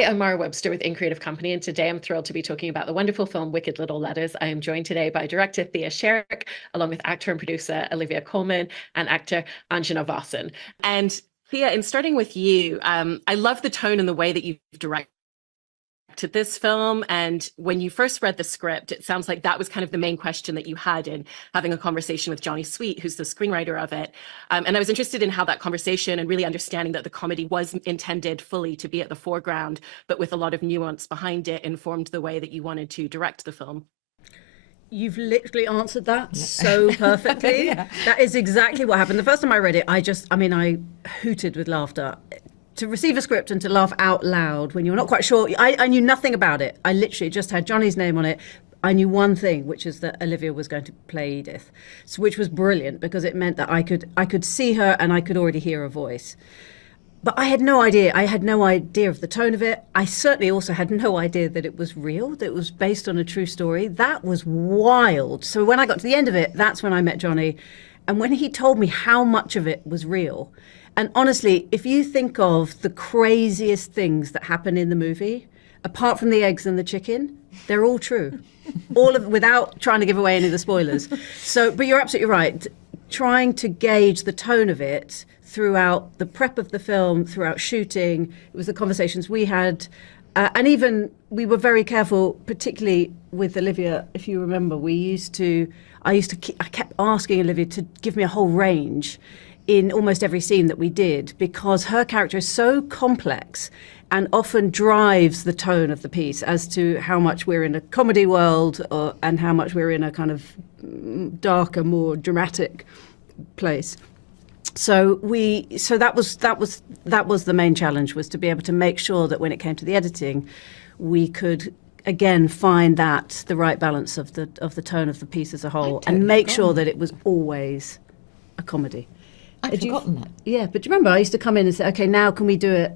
Hi, I'm Mara Webster with In Creative Company, and today I'm thrilled to be talking about the wonderful film Wicked Little Letters. I am joined today by director Thea Sharrock, along with actor and producer Olivia Colman and actor Anjana Vasan. And Thea, in starting with you, I love the tone and the way that you've directed this film. And when you first read the script, it sounds like that was kind of the main question that you had in having a conversation with Johnny Sweet, who's the screenwriter of it. And I was interested in how that conversation and really understanding that the comedy was intended fully to be at the foreground, but with a lot of nuance behind it, informed the way that you wanted to direct the film. You've literally answered that so perfectly. Yeah. That is exactly what happened. The first time I read it, I hooted with laughter. To receive a script and to laugh out loud when you're not quite sure. I knew nothing about it. I literally just had Johnny's name on it. I knew one thing, which is that Olivia was going to play Edith, which was brilliant because it meant that I could see her and I could already hear her voice. But I had no idea. I had no idea of the tone of it. I certainly also had no idea that it was real, that it was based on a true story. That was wild. So when I got to the end of it, that's when I met Johnny. And when he told me how much of it was real. And honestly, if you think of the craziest things that happen in the movie, apart from the eggs and the chicken, they're all true. All of without trying to give away any of the spoilers. So, but you're absolutely right. Trying to gauge the tone of it throughout the prep of the film, throughout shooting, it was the conversations we had. And even we were very careful, particularly with Olivia, if you remember, I kept asking Olivia to give me a whole range in almost every scene that we did, because her character is so complex and often drives the tone of the piece as to how much we're in a comedy world and how much we're in a kind of darker, more dramatic place. So that was the main challenge, was to be able to make sure that when it came to the editing, we could again find the right balance of the tone of the piece as a whole, and make sure that it was always a comedy. I'd forgotten that. Yeah, but do you remember I used to come in and say, okay, now can we do it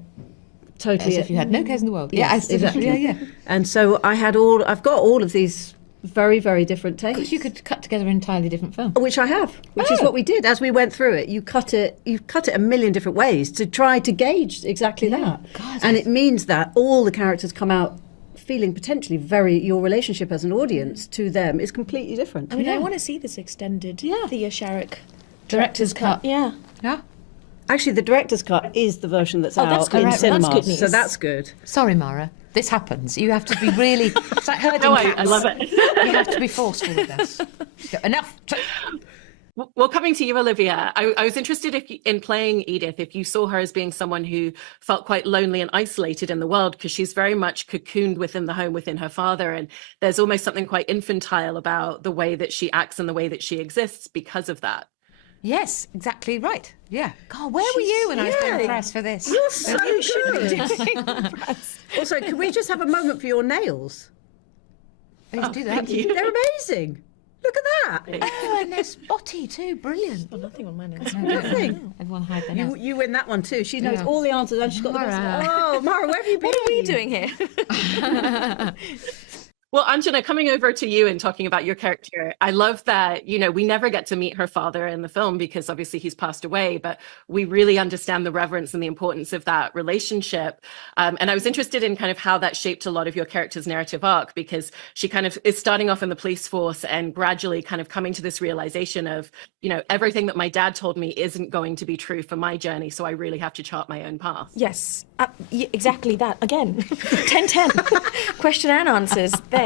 totally? As if you had no cares in the world. Yes, exactly. Yeah. And so I've got all of these very, very different takes. Because you could cut together an entirely different film. Which I have, which is what we did as we went through it. You cut it a million different ways to try to gauge exactly that. God, and it means that all the characters come out feeling potentially your relationship as an audience to them is completely different. I mean, I want to see this extended Thea Sharrock Director's cut. Yeah. Actually, the director's cut is the version that's out in cinemas. That's good news. So that's good. Sorry, Mara. This happens. You have to be really... It's like herding cats. I love it. You have to be forceful with this. Enough. Well, coming to you, Olivia, I was interested in playing Edith, if you saw her as being someone who felt quite lonely and isolated in the world, because she's very much cocooned within the home, within her father. And there's almost something quite infantile about the way that she acts and the way that she exists because of that. Yes, exactly right. Yeah. God, where were you when I was doing press for this? You're so good. Also, can we just have a moment for your nails? Please do that. Thank you. They're amazing. Look at that. Oh, and they're spotty too. Brilliant. Got nothing on my nose. Nothing. Everyone hide their nails. You win that one too. She knows all the answers and she's got the Mara. best. Oh, Mara, where have you been? What are we doing here? Well, Anjana, coming over to you and talking about your character, I love that, we never get to meet her father in the film because obviously he's passed away, but we really understand the reverence and the importance of that relationship. And I was interested in kind of how that shaped a lot of your character's narrative arc, because she kind of is starting off in the police force and gradually kind of coming to this realization of, everything that my dad told me isn't going to be true for my journey. So I really have to chart my own path. Yes, exactly that. Again, 10-10. Question and answers there.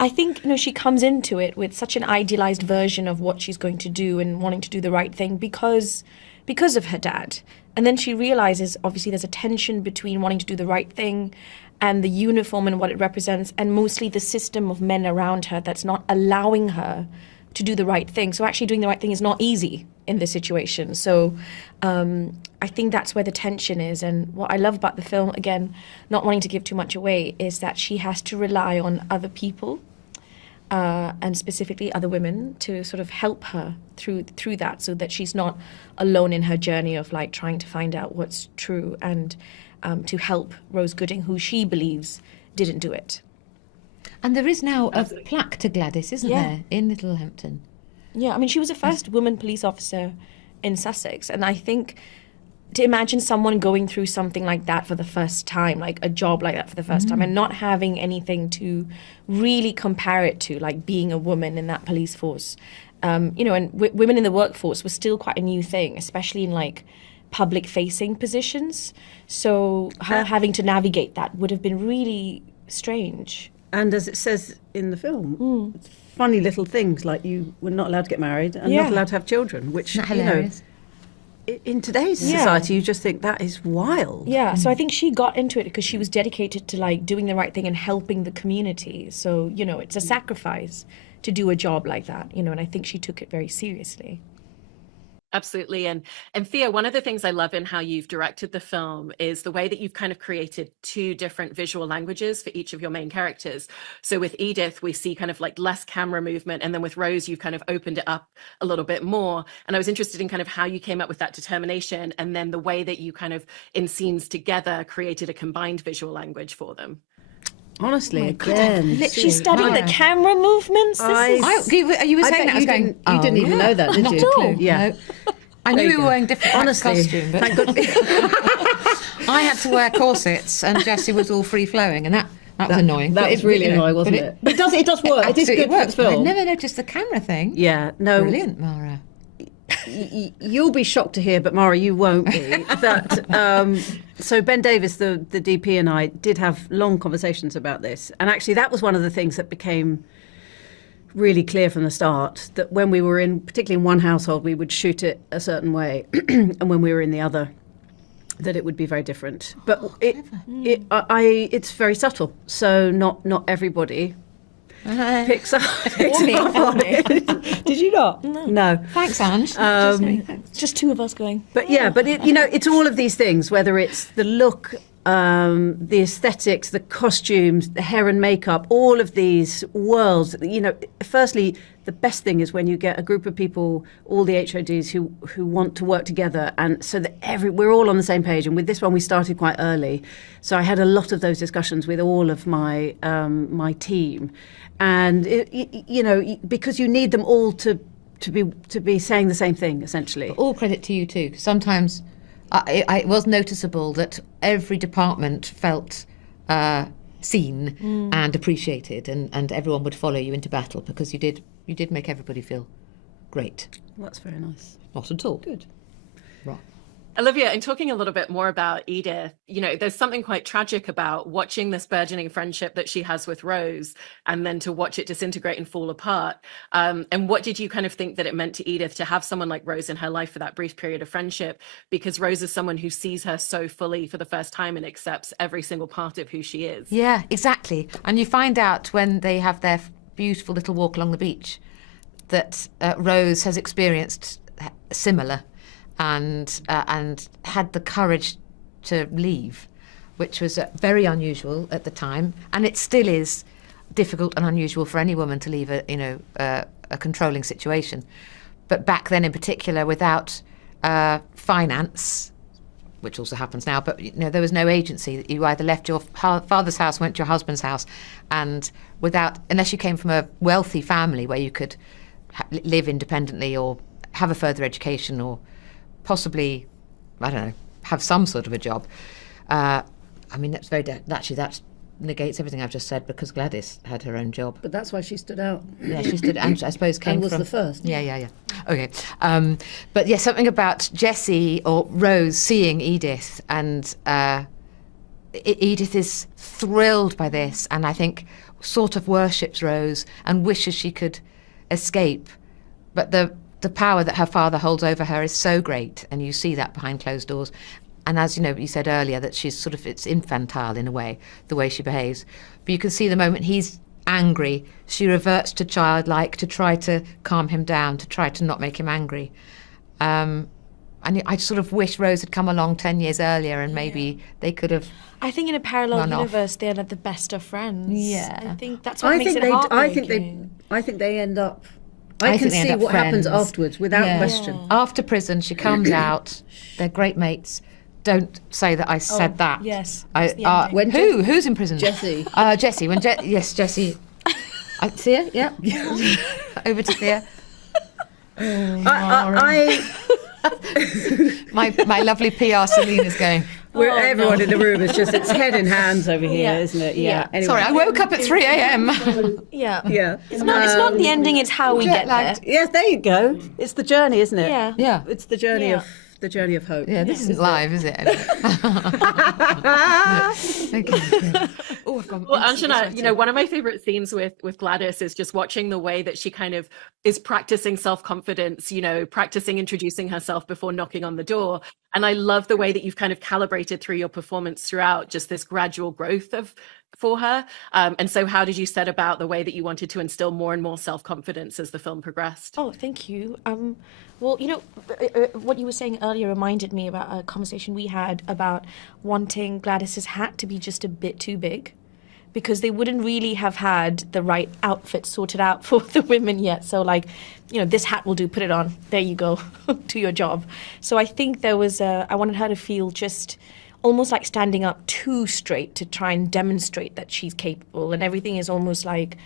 I think, she comes into it with such an idealized version of what she's going to do and wanting to do the right thing because of her dad. And then she realizes, obviously, there's a tension between wanting to do the right thing and the uniform and what it represents, and mostly the system of men around her that's not allowing her to do the right thing. So actually doing the right thing is not easy in this situation. So I think that's where the tension is. And what I love about the film, again, not wanting to give too much away, is that she has to rely on other people and specifically other women to sort of help her through that, so that she's not alone in her journey of like trying to find out what's true, and to help Rose Gooding, who she believes didn't do it. And there is now a plaque to Gladys, isn't there, in Littlehampton? Yeah, I mean, she was the first woman police officer in Sussex, and I think to imagine someone going through something like that for the first time, like a job like that for the first time, and not having anything to really compare it to, like being a woman in that police force. You know, and women in the workforce was still quite a new thing, especially in like public-facing positions. So her having to navigate that would have been really strange. And as it says in the film, funny little things like you were not allowed to get married and not allowed to have children, which, you know, in today's society, you just think that is wild. Yeah, so I think she got into it because she was dedicated to like doing the right thing and helping the community. So, you know, it's a sacrifice to do a job like that, you know, and I think she took it very seriously. Absolutely. And Thea, one of the things I love in how you've directed the film is the way that you've kind of created two different visual languages for each of your main characters. So with Edith, we see kind of like less camera movement. And then with Rose, you've kind of opened it up a little bit more. And I was interested in kind of how you came up with that determination and then the way that you kind of in scenes together created a combined visual language for them. Honestly, again. She studied the camera movements. You were saying that. I was going, you didn't even know that, did not you? At all. Yeah. No. I knew we were wearing different costumes, but thank God. I had to wear corsets, and Jessie was all free flowing, and that was annoying. That was really annoying, wasn't it? It does work. It is good for the film. I never noticed the camera thing. Yeah, no. Brilliant, Mara. You'll be shocked to hear, but Mara, you won't be. That so Ben Davis, the DP, and I did have long conversations about this, and actually that was one of the things that became really clear from the start. That when we were particularly in one household, we would shoot it a certain way, and when we were in the other, that it would be very different. But it's very subtle, so not everybody picks up on it. Did you not? No. Thanks, Ange. Just two of us going. But it's all of these things, whether it's the look, the aesthetics, the costumes, the hair and makeup, all of these worlds. You know, firstly, the best thing is when you get a group of people, all the HODs who want to work together, and so that we're all on the same page. And with this one, we started quite early, so I had a lot of those discussions with all of my my team. And because you need them all to be saying the same thing, essentially. All credit to you too. Sometimes it was noticeable that every department felt seen and appreciated, and everyone would follow you into battle because you did make everybody feel great. Well, that's very nice. Not at all. Good. Right. Olivia, in talking a little bit more about Edith, you know, there's something quite tragic about watching this burgeoning friendship that she has with Rose and then to watch it disintegrate and fall apart. And what did you kind of think that it meant to Edith to have someone like Rose in her life for that brief period of friendship? Because Rose is someone who sees her so fully for the first time and accepts every single part of who she is. Yeah, exactly. And you find out when they have their beautiful little walk along the beach that Rose has experienced similar and had the courage to leave, which was very unusual at the time, and it still is difficult and unusual for any woman to leave a controlling situation. But back then, in particular, without finance, which also happens now, but there was no agency. You either left your father's house, went to your husband's house, and unless you came from a wealthy family where you could live independently or have a further education or possibly, I don't know, have some sort of a job. I mean, that's actually that negates everything I've just said because Gladys had her own job. But that's why she stood out. Yeah, she stood, and I suppose came and was from the first. Yeah. Okay, but yeah, something about Jessie or Rose seeing Edith, and Edith is thrilled by this, and I think sort of worships Rose and wishes she could escape, but the power that her father holds over her is so great, and you see that behind closed doors. And as you know, you said earlier that it's infantile in a way, the way she behaves. But you can see the moment he's angry, she reverts to childlike to try to calm him down, to try to not make him angry. And I sort of wish Rose had come along 10 years earlier, and maybe they could have. I think in a parallel universe, they're like the best of friends. Yeah, I think that's what makes it heartbreaking. I think they end up. I can see what happens afterwards, without question. After prison, she comes out. They're great mates. Don't say that I said that. Yes. Who's in prison? Jessie. Jessie. Yes, Jessie. Thea. Yeah. Over to Thea. My lovely PR Celine is going. Where everyone in the room is just, it's head in hands over here, isn't it? Yeah. Anyway. Sorry, I woke up at 3 a.m. Yeah. Yeah. It's not the ending, it's how we get there. Yes, there you go. It's the journey, isn't it? Yeah. Yeah. It's the journey of hope. Yeah, this isn't live, is it? Okay. Well, Anjana, one of my favorite scenes with Gladys is just watching the way that she kind of is practicing self-confidence, practicing introducing herself before knocking on the door. And I love the way that you've kind of calibrated through your performance throughout just this gradual growth for her. And so how did you set about the way that you wanted to instill more and more self-confidence as the film progressed? Oh, thank you. Well, what you were saying earlier reminded me about a conversation we had about wanting Gladys's hat to be just a bit too big, because they wouldn't really have had the right outfit sorted out for the women yet. So this hat will do, put it on, there you go, do your job. So I think I wanted her to feel just almost like standing up too straight to try and demonstrate that she's capable, and everything is almost like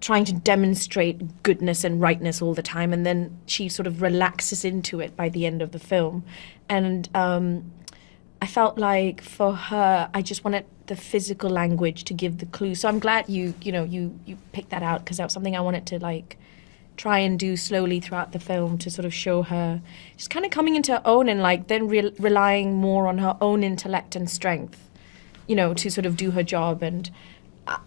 trying to demonstrate goodness and rightness all the time, and then she sort of relaxes into it by the end of the film. And I felt like for her, I just wanted the physical language to give the clue. So I'm glad you picked that out, because that was something I wanted to try and do slowly throughout the film, to sort of show her just kind of coming into her own, and then relying more on her own intellect and strength, to sort of do her job. And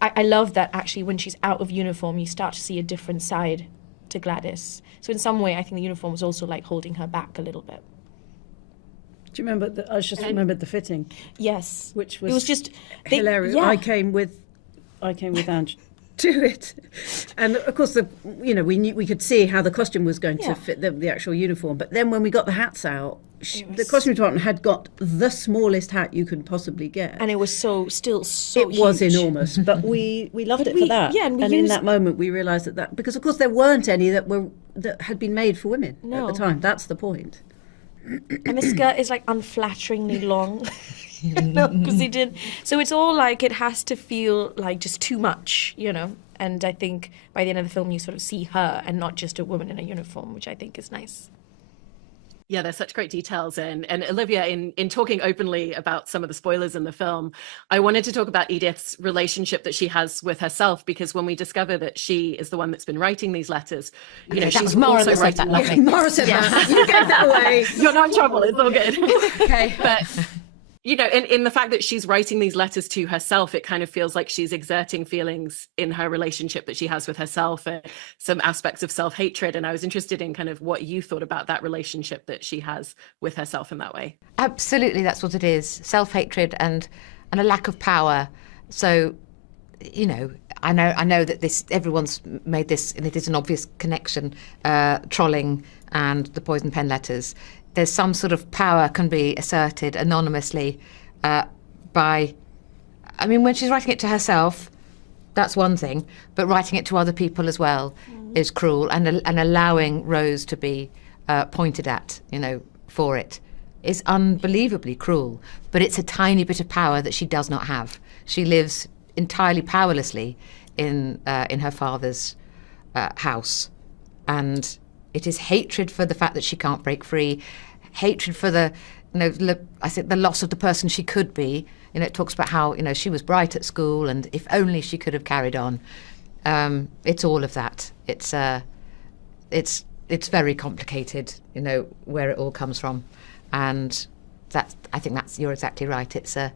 I love that actually when she's out of uniform, you start to see a different side to Gladys. So in some way, I think the uniform was also holding her back a little bit. Do you remember? I just remembered the fitting. Yes, which was it was just hilarious. Yeah. I came with Ange to it, and of course we could see how the costume was going to fit the actual uniform. But then when we got the hats out, the costume department had got the smallest hat you could possibly get, and it was still so huge. Was enormous, but we loved it for that. Yeah, and in that moment we realised that because of course there weren't any that had been made for women at the time. That's the point. And the skirt is unflatteringly long, because they did. So it's all it has to feel like just too much, And I think by the end of the film, you sort of see her and not just a woman in a uniform, which I think is nice. Yeah, there's such great details in. And Olivia, in talking openly about some of the spoilers in the film, I wanted to talk about Edith's relationship that she has with herself, because when we discover that she is the one that's been writing these letters, she's Mara also writing. Mara said that. You gave that away. You're not in trouble. It's all good. Okay. But in the fact that she's writing these letters to herself, it kind of feels like she's exerting feelings in her relationship that she has with herself, and some aspects of self-hatred. And I was interested in kind of what you thought about that relationship that she has with herself in that way. Absolutely, that's what it is. Self-hatred and a lack of power. So, I know that everyone's made this, and it is an obvious connection, trolling and the poison pen letters. There's some sort of power can be asserted anonymously when she's writing it to herself, that's one thing, but writing it to other people as well is cruel, and allowing Rose to be pointed at, for it is unbelievably cruel. But it's a tiny bit of power that she does not have. She lives entirely powerlessly in her father's house, and it is hatred for the fact that she can't break free, hatred for the loss of the person she could be. It talks about how she was bright at school, and if only she could have carried on. It's all of that. It's very complicated, where it all comes from, and I think you're exactly right. It's a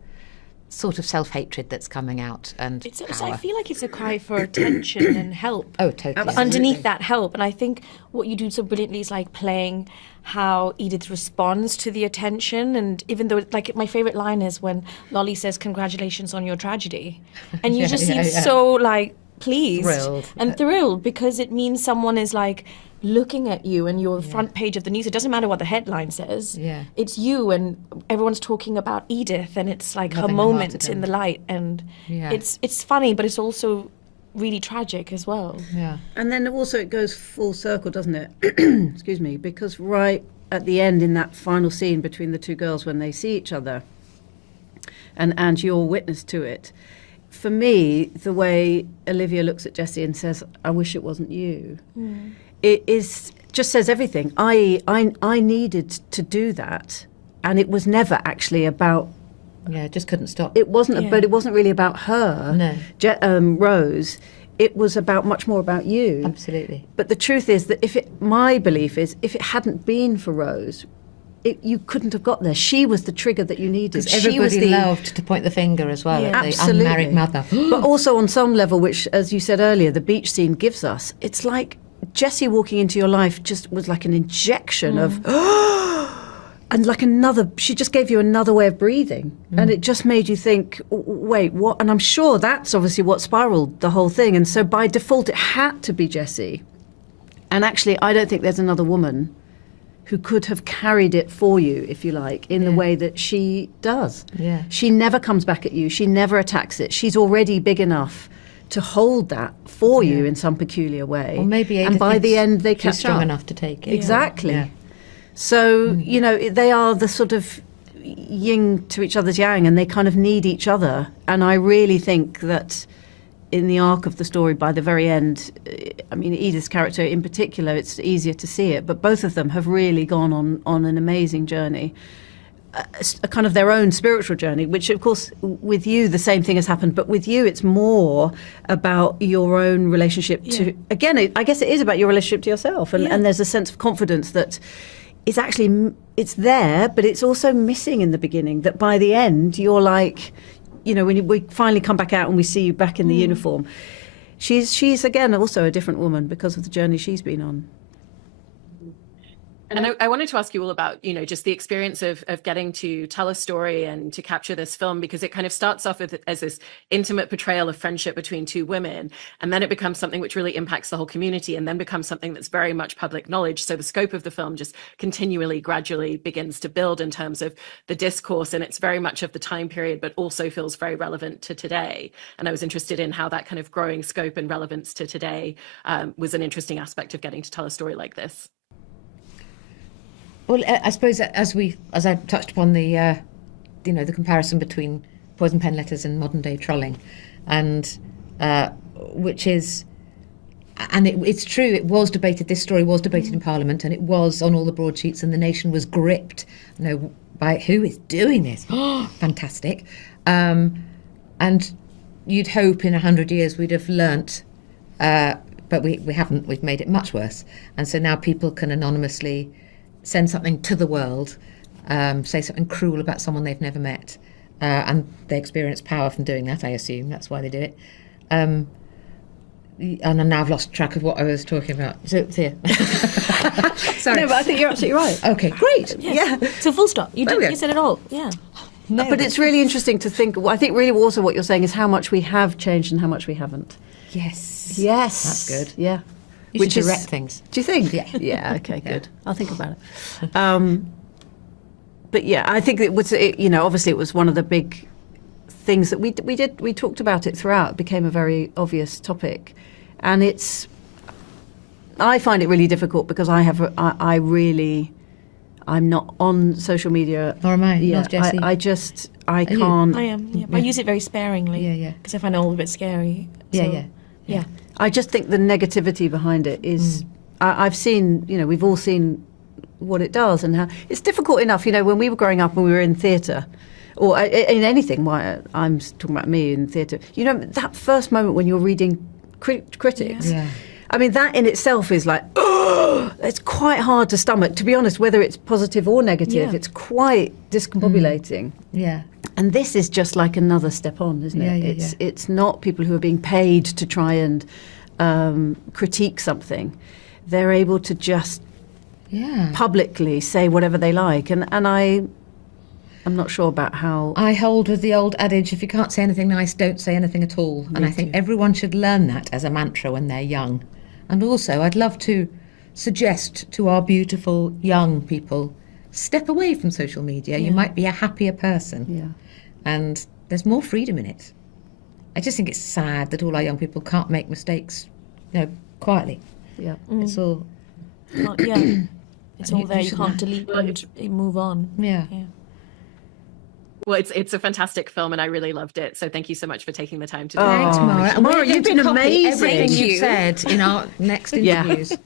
sort of self-hatred that's coming out, and I feel like it's a cry for attention and help. Oh, totally. Absolutely. Underneath that help. And I think what you do so brilliantly is playing how Edith responds to the attention. And even though my favorite line is when Lolly says, "Congratulations on your tragedy," and you just seem so pleased and thrilled, because it means someone is looking at you and you're the front page of the news. It doesn't matter what the headline says. Yeah. It's you, and everyone's talking about Edith, and it's her moment in the light. And it's funny, but it's also really tragic as well. Yeah. And then also it goes full circle, doesn't it? Excuse me, because right at the end, in that final scene between the two girls when they see each other, and you're witness to it, for me, the way Olivia looks at Jessie and says, "I wish it wasn't you," it is just says everything. I needed to do that, and it was never actually about. Yeah, it just couldn't stop. It wasn't, but it wasn't really about her. No, Rose. It was much more about you. absolutely. But the truth is that my belief is, if it hadn't been for Rose, you couldn't have got there. She was the trigger that you needed. Because everybody loved to point the finger as well at the unmarried mother. But also on some level, which, as you said earlier, the beach scene gives us, it's like Jessie walking into your life just was like an injection of... And like she just gave you another way of breathing. And it just made you think, wait, what? And I'm sure that's obviously what spiraled the whole thing. And so by default, it had to be Jessie. And actually, I don't think there's another woman who could have carried it for you, if you like, in the way that she does. Yeah. She never comes back at you. She never attacks it. She's already big enough to hold that for you in some peculiar way. Or maybe Edith and by the end, they catch strong up. enough to take it. Exactly. Yeah. So, they are the sort of yin to each other's yang, and they kind of need each other. And I really think that in the arc of the story, by the very end, I mean, Edith's character in particular, it's easier to see it, but both of them have really gone on an amazing journey, a kind of their own spiritual journey, which, of course, with you, the same thing has happened. But with you, it's more about your own relationship to, again, I guess it is about your relationship to yourself. And there's a sense of confidence that it's there, but it's also missing in the beginning, that by the end you're like, when we finally come back out and we see you back in the uniform, she's again also a different woman because of the journey she's been on. And I wanted to ask you all about, just the experience of getting to tell a story and to capture this film, because it kind of starts off as this intimate portrayal of friendship between two women, and then it becomes something which really impacts the whole community, and then becomes something that's very much public knowledge. So the scope of the film just continually, gradually begins to build in terms of the discourse, and it's very much of the time period, but also feels very relevant to today. And I was interested in how that kind of growing scope and relevance to today was an interesting aspect of getting to tell a story like this. Well, I suppose as I touched upon the comparison between poison pen letters and modern day trolling, and which is, and it's true, it was debated. This story was debated in Parliament, and it was on all the broadsheets, and the nation was gripped, by who is doing this? Fantastic, and you'd hope in 100 years we'd have learnt, but we haven't. We've made it much worse, and so now people can anonymously send something to the world, say something cruel about someone they've never met, and they experience power from doing that, I assume. That's why they do it. And now I've lost track of what I was talking about. So, Thea. Sorry. No, but I think you're absolutely right. Okay, great. Yeah. So full stop. You said it all. Yeah. No, but it's really interesting to think. I think really also what you're saying is how much we have changed and how much we haven't. Yes. Yes. That's good. Yeah. You should direct things. Do you think? Yeah. Yeah. Okay. Good. I'll think about it. But yeah, I think it was. Obviously, it was one of the big things that we did. We talked about it throughout. It became a very obvious topic, and I find it really difficult because I'm not on social media. Nor am I. Yeah. Nor Jessie. I can't. I am. Yeah. I use it very sparingly. Yeah. Because I find it all a bit scary. So, Yeah. I just think the negativity behind it is. I've seen. We've all seen what it does and how it's difficult enough. When we were growing up and we were in theatre, or in anything. Why I'm talking about me in theatre. That first moment when you're reading critics. Yeah. I mean, that in itself is like, it's quite hard to stomach. To be honest, whether it's positive or negative, it's quite discombobulating. Yeah. And this is just like another step on, isn't it? Yeah. It's not people who are being paid to try and critique something. They're able to just publicly say whatever they like. And I'm not sure about how... I hold with the old adage, if you can't say anything nice, don't say anything at all. And I think everyone should learn that as a mantra when they're young. And also, I'd love to suggest to our beautiful young people, step away from social media. You might be a happier person. Yeah. And there's more freedom in it. I just think it's sad that all our young people can't make mistakes, quietly. Yeah. It's all... It's all there. You can't delete and move on. Yeah. Well, it's a fantastic film, and I really loved it. So thank you so much for taking the time to do Thanks, it. Mara. And Mara, we're going you've to been copy amazing. everything Thank you've you. said in our next interviews.